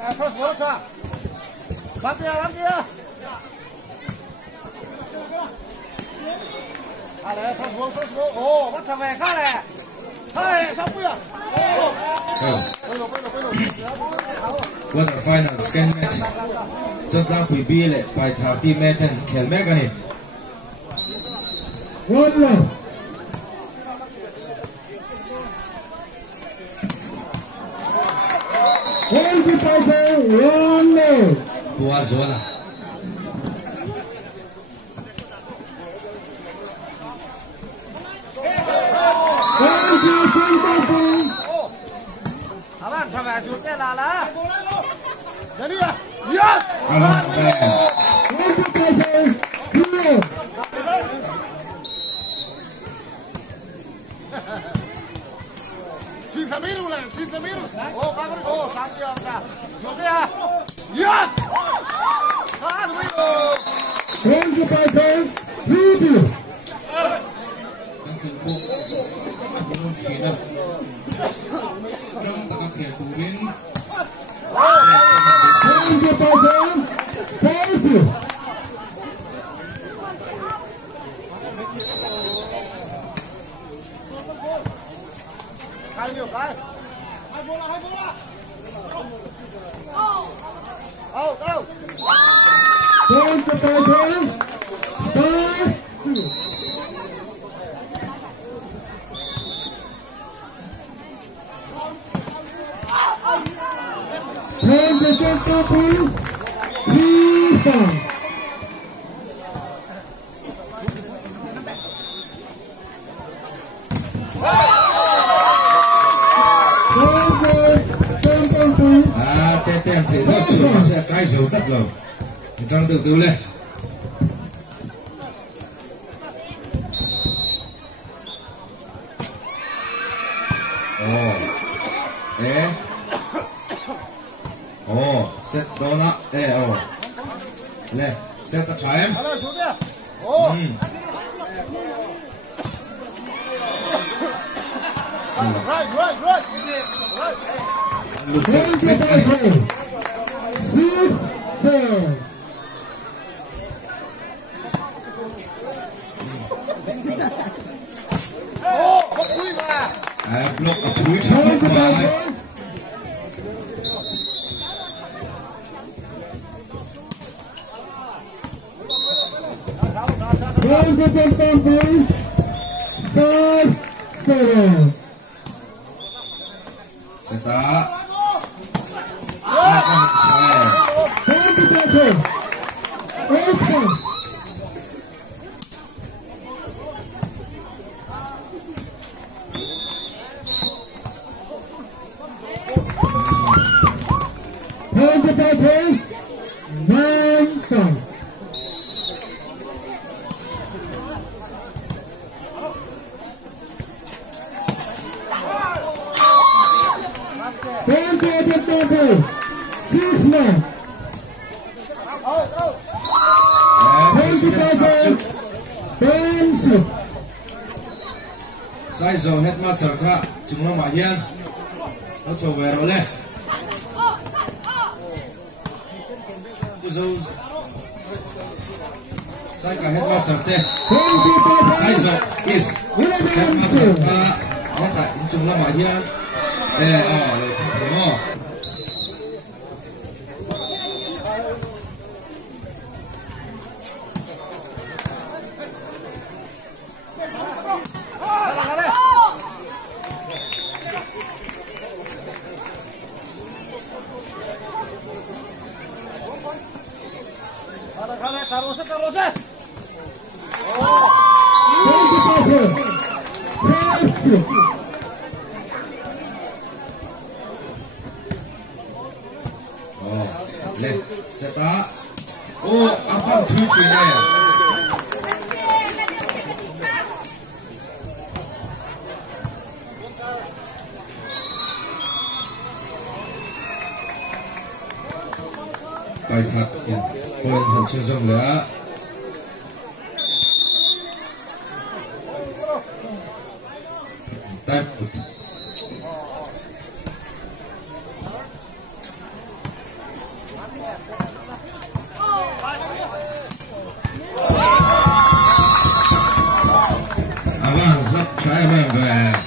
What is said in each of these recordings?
来，快死了，是吧？完毕啊，完毕啊！看来，快死，快死！哦，我看来，看来，看来，上不呀？哦，背了，背了，背了。Quarter final second match จบการคุยบีเลยไปทางทีมแม่ท่านแข่งแม่กันนี่วันละวันที่ไปเจอวันเลยตัวโซนละวันที่ไปเจอ阿万，他们就在哪了？这里，呀！阿万，对。วันที่ไปเจอที่去看美路了，去看美路。哦，赶快哦，上去啊，小队啊 ，yes， 啊，都没有。วันที่ไปเจอที่นั่นคือพวกนุ่มชีนะตะกักเขียตูวินวันที่ไปเจอที่开没有开？开波了，开波了！哦，好，走。วันที่ไปเจอที่วันที่เจอที่ฝั่งtem thì nó chưa sẽ cái dấu tất rồi trong từ từ lên ê set đó nè lên set ta trái em right. Look at that. Block a twitch by sai dầu hết mà sở khá chúng nó mãi hiên nó trở về rồi lên dầu sai cả hết mà sở tê sai dầu is hết mà sở khá hết tại chúng nó mãi hiên Carlos. Lên, set up. Apa twitch này? Bài thật, quên hình chân rộng nữa. Time. Saya member.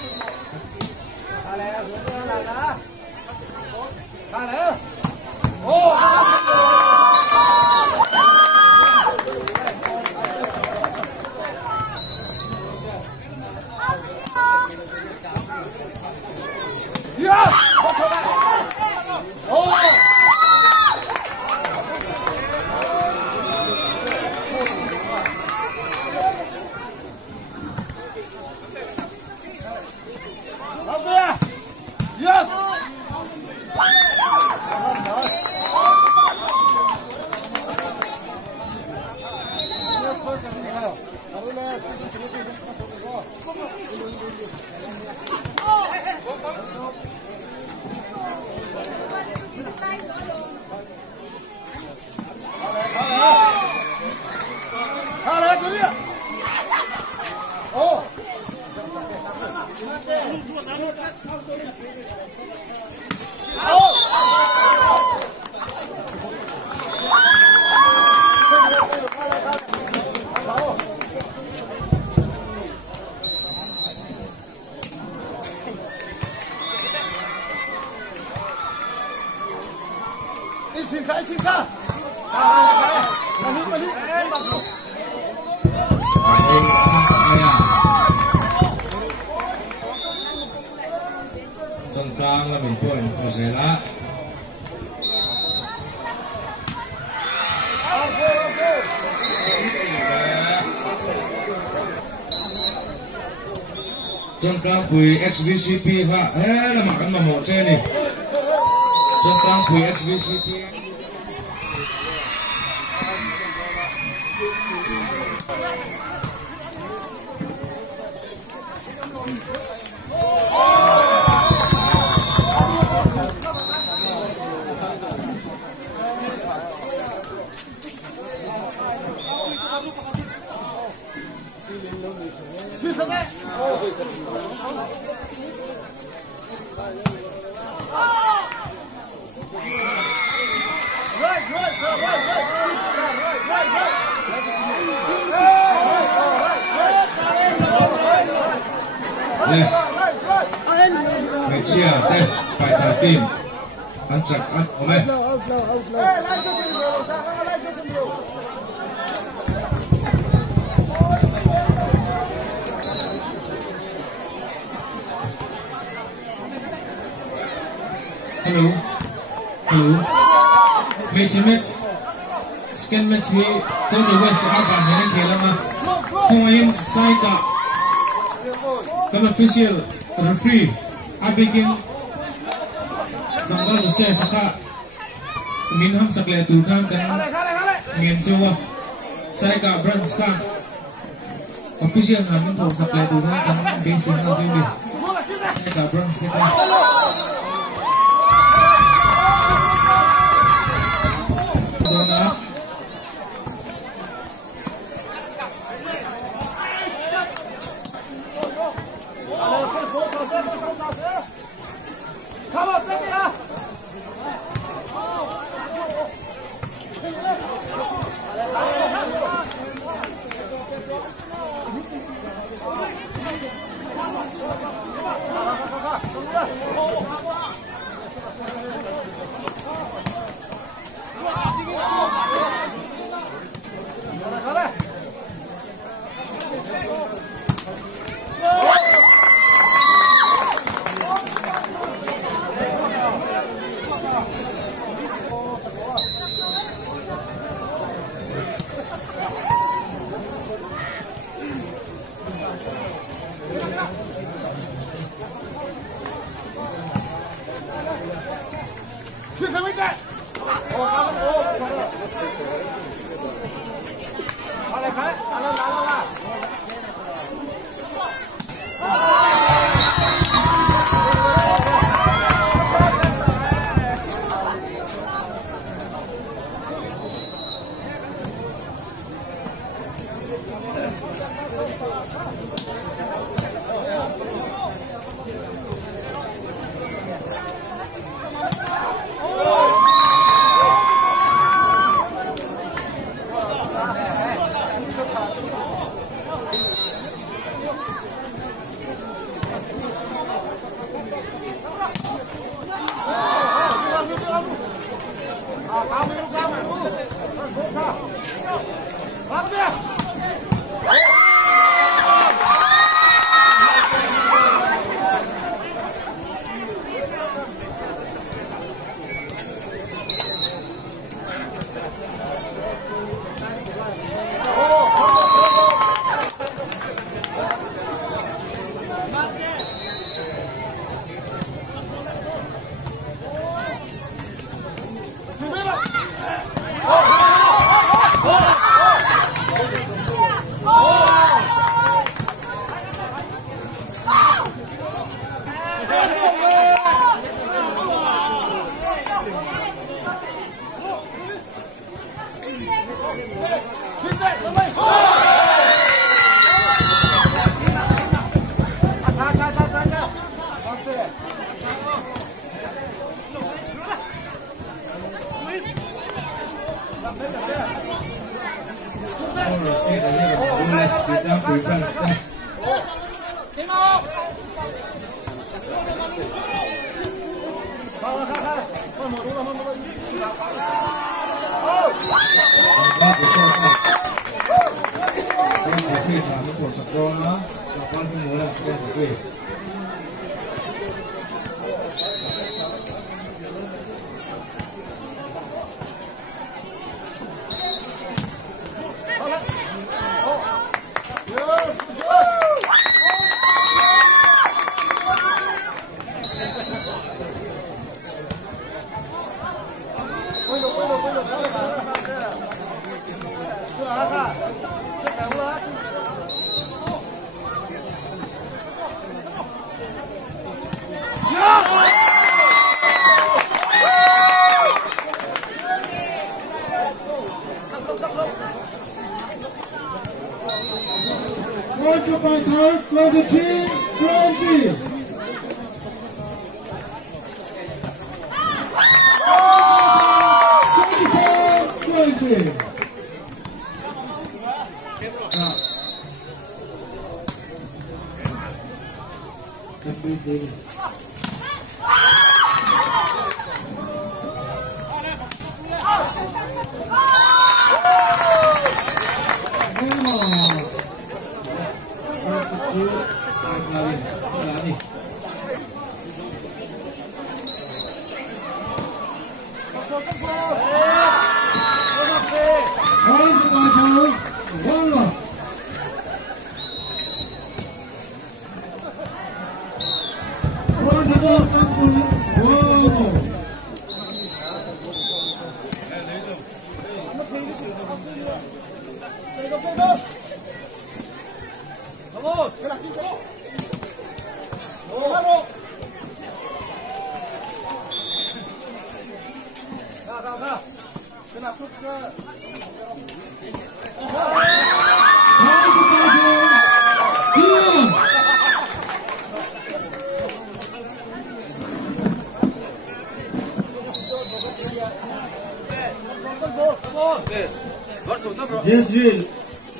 Tentang lebih pun Osela. Tentang Pui XVCP Pak, lama kan mau ni. Tentang Pui XVCP. Malaysia teh fighter team ancak ome. Hello. Match. Scan match hi to the west apa ni khela ma. Koin Saika. Kan official referee Abigin Tanggal Chef Kak Minham Sakle Tukan kan Ngin Jawa Saika Branch kan official namin to Sakle Tukan kan basic na Jawa Saika Branch kan Dona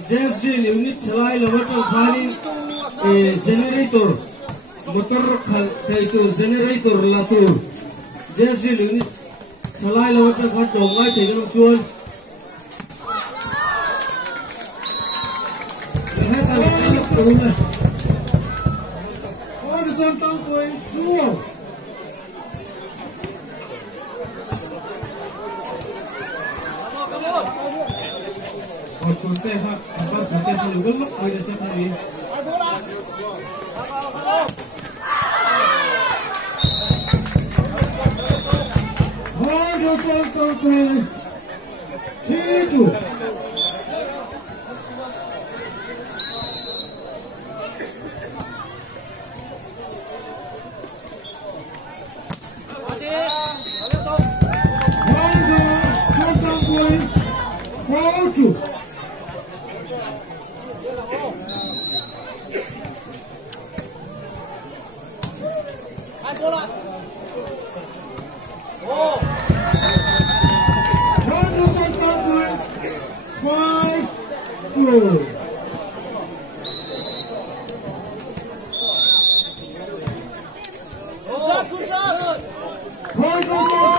Jazril unit chalai lawatan khali generator motor itu generator latur Jazril unit chalai lawatan khali dongai tegang chuan lehat alak turuna on jon tang koi chuo Sunte ha, apa sunte ha lugar mak kau jasa tadi. Hold on, kau Tidu. Hold on,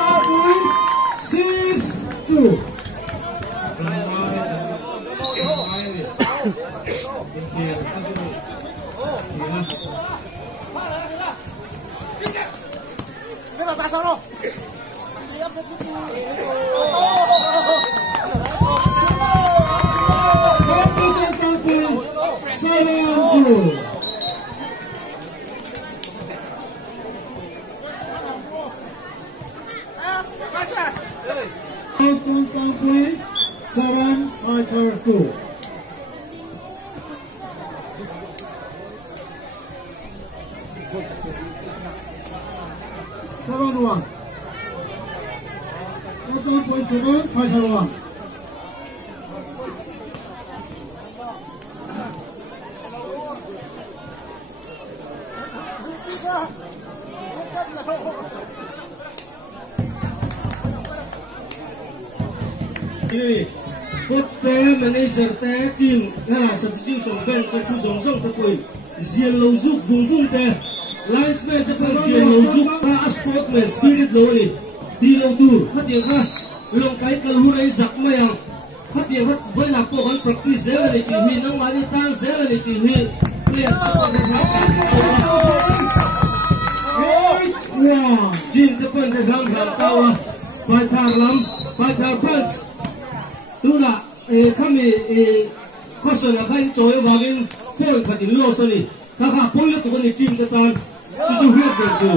4-2. ini. Coach te manager te team na substitution bench sa chu song song tapoi. Zian lo zuk vung vung te. Linesman te pa zian lo zuk pa sport man spirit lo ni. Di lo dur hat yang ha long kai kal hurai zak mayang. Hat yang hat voi na po kan practice zela ni ti hi nang mani tan zela ni ti hi. Player wow, Jin depan ram tawa, Paithar lam, Paithar punch. Tuna kami kosan akan joy wagin pon katin loss ni. Kakak pola tu kan Jin depan tujuh hit tu.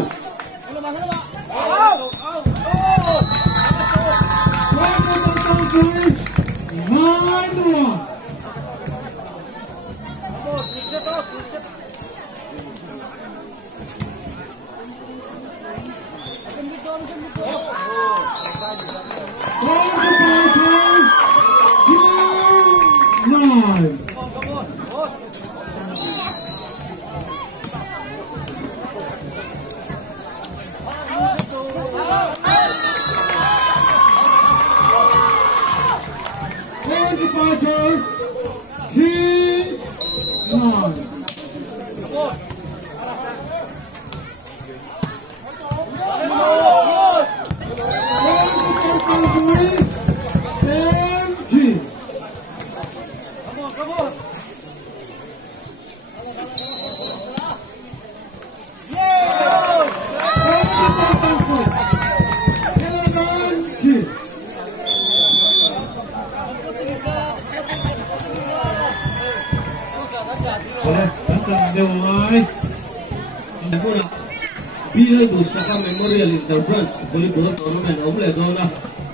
Saka Memorial Interbrunch volleyball tournament omle dona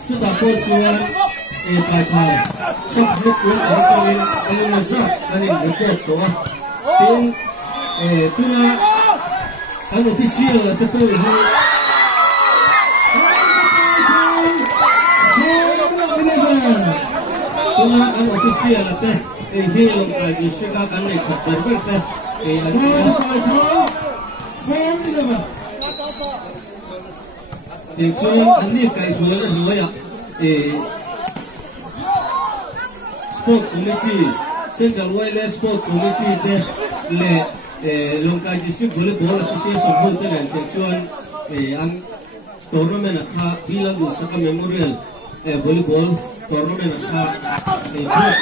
chuta ko chuan Paithar sab look ko akin sa kanin report to tin tuna an official te po hi tuna an official te hi long ka di sika kan nei chapter te thì cho anh đi cái số là nói à sport committee Central Wireless Sport Committee thế là Long-Kai District Volleyball Association hội thế này thì cho anh tournament là bilang du Saka Memorial Volleyball tournament là bus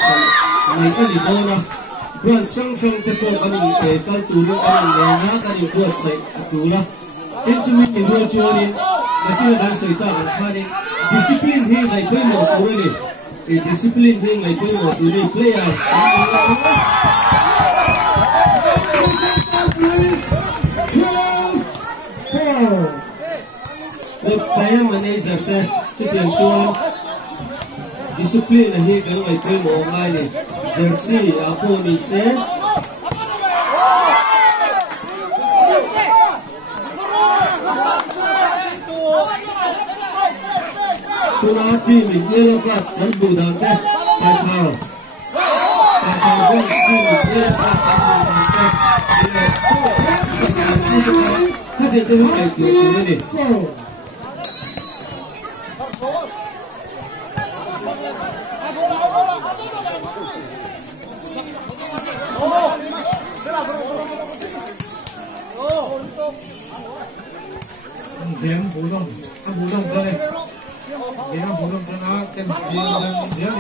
này cái gì đó na buat sang te po kami kalturo kami na kami buat sa tula into me in what you in Kasi ang salita ng kanin, discipline hing ay pwede mo tuloy discipline hing ay pwede mo tuloy players. Coach tayo manager te, chitin chuan discipline na hing ay pwede mo ngayon jersey ako ni se. Tuna team in yellow card dan budan teh Paithar Paithar team in yellow card dan budan teh hadir tu hai tu ni Game bolong, bolong boleh. Yang belum pernah kenal dia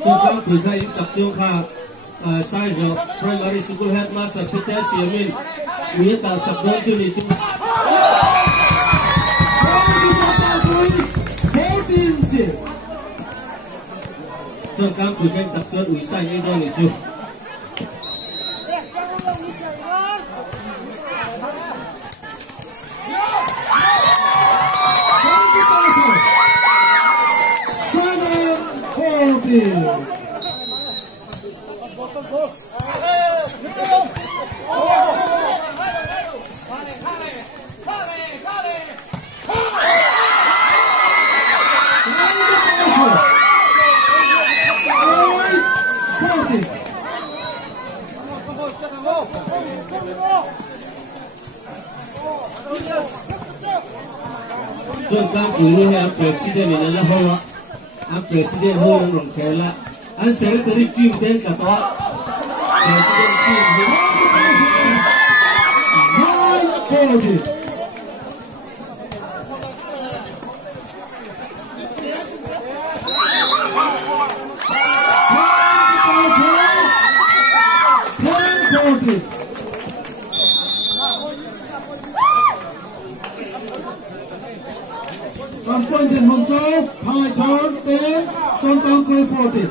Sekarang kita ini cakap kah saya primary school headmaster Peter Siamin ini tak sabda tu ni tu. Sekarang kita cakap wisai ini dah ni tu. Tang Kuli ang President in Alahawa, ang President ho ng Rongkela, ang Secretary Team din kato, President Team din, 940. From point in Monzo, high turn, 10, John Tang Kuli 40.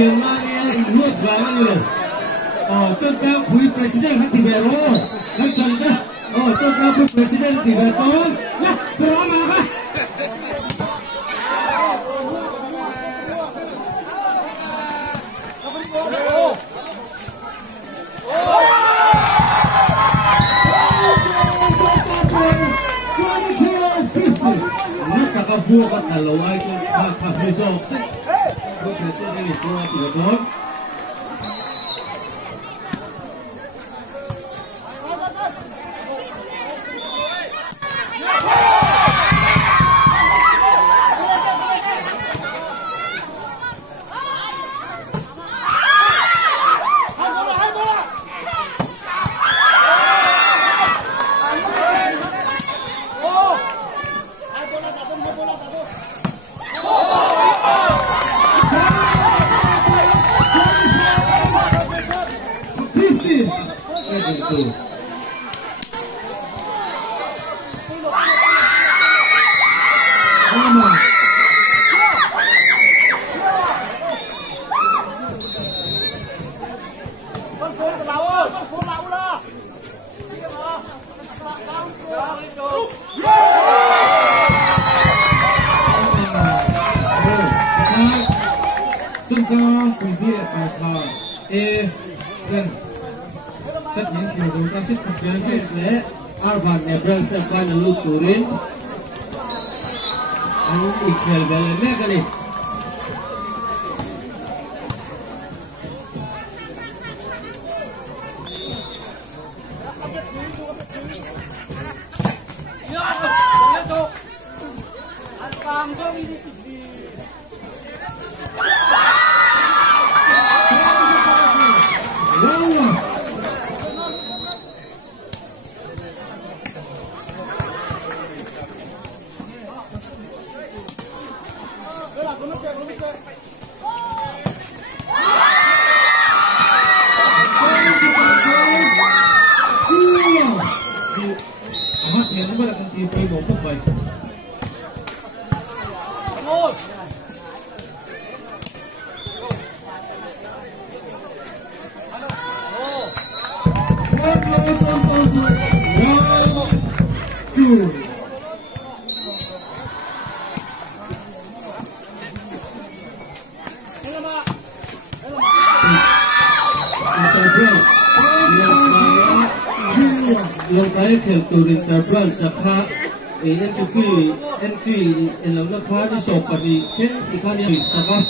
Myanmar nuốt vàng như này chân cao quý president hati bero kan contoh chân cao quý president di beton lah berapa kah vua bắt đầu lâu ai cho thằng người so lúc này sẽ đi qua thì là tốt Arvan Ebral Stefan lalu Turin Anu Iqbal Balenya kali yang kaya khel turin terbang sakha entry elam na kha ni sopani ken ikan yang sakha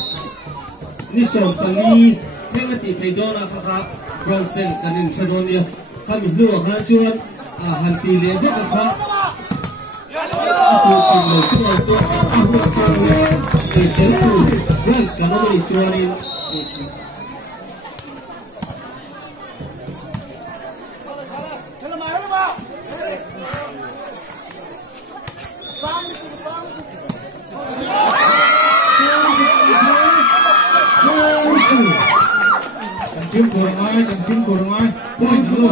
ni sopani thengati peidona kha bronzen kanin sadonia kami lu ha chuan hanti le ve kha aku chilo suai to aku chilo e teru bronze kanoni chuanin Tim kurang poin dulu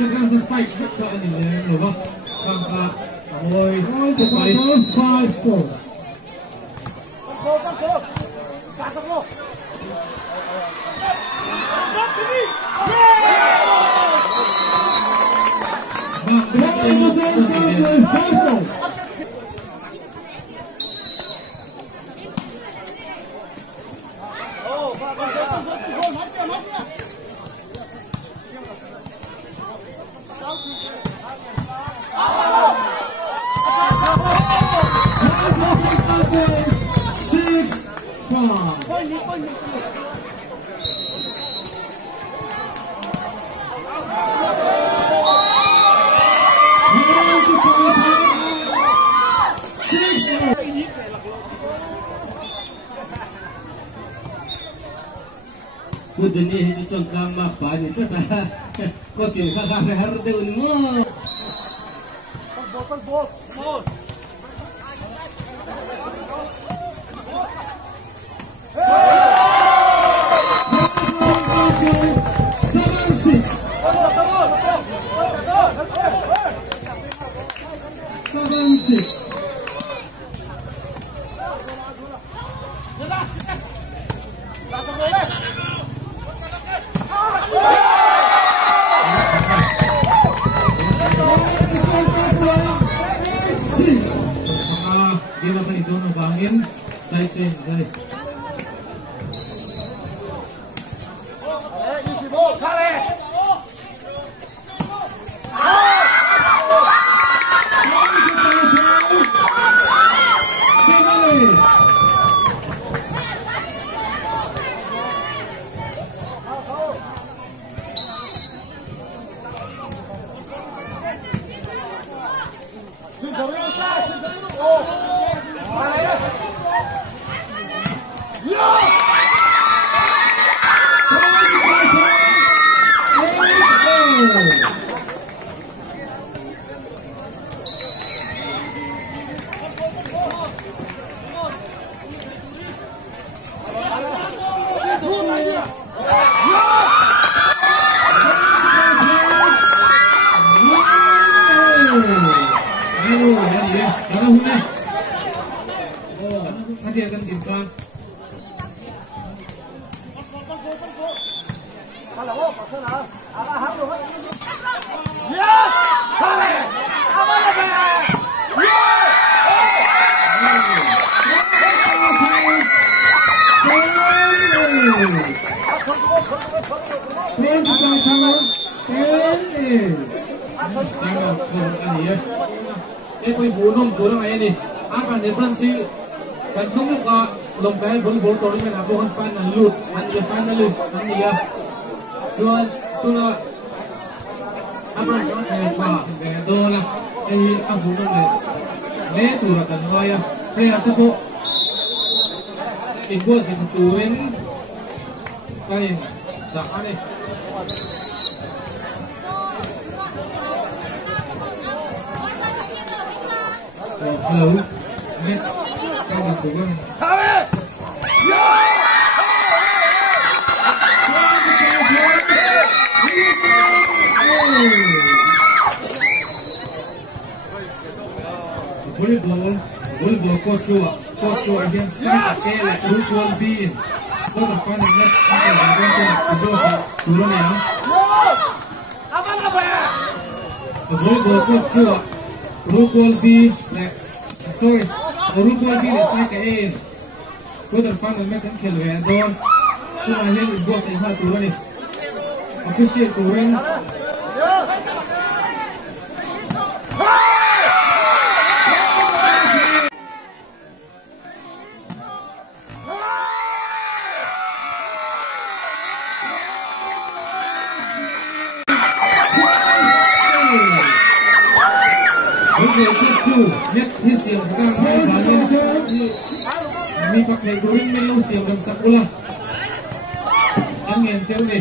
Sekarang spike ke ini loh, angkat, oi, 5-4. Good ni hiji congkang mapa ni tu dah. Kau ciri kakak behar deh unmu. Dia apa itu nubangin side change side. Dia akan timpan. Kan nung ka long kaya volleyball tournament ako ang final finalist ang niya jual tuna abang sa kaya pa kaya dola ay ang bunong le tura kan waya kaya to ibo sa tuwin kanin sa kani so hello next volleyball coach against Sakela Rutual Bean. For the final match, the volleyball coach Rutual Bean. Sorry, the Rutual Bean is Sakela. For the final match, and kill and don. So I hear it goes in hard to run it. Appreciate the win. Nhất thi siêu các bạn và nhân mi bạc này đối với lâu siêu đầm sạc anh nghiền chéo đi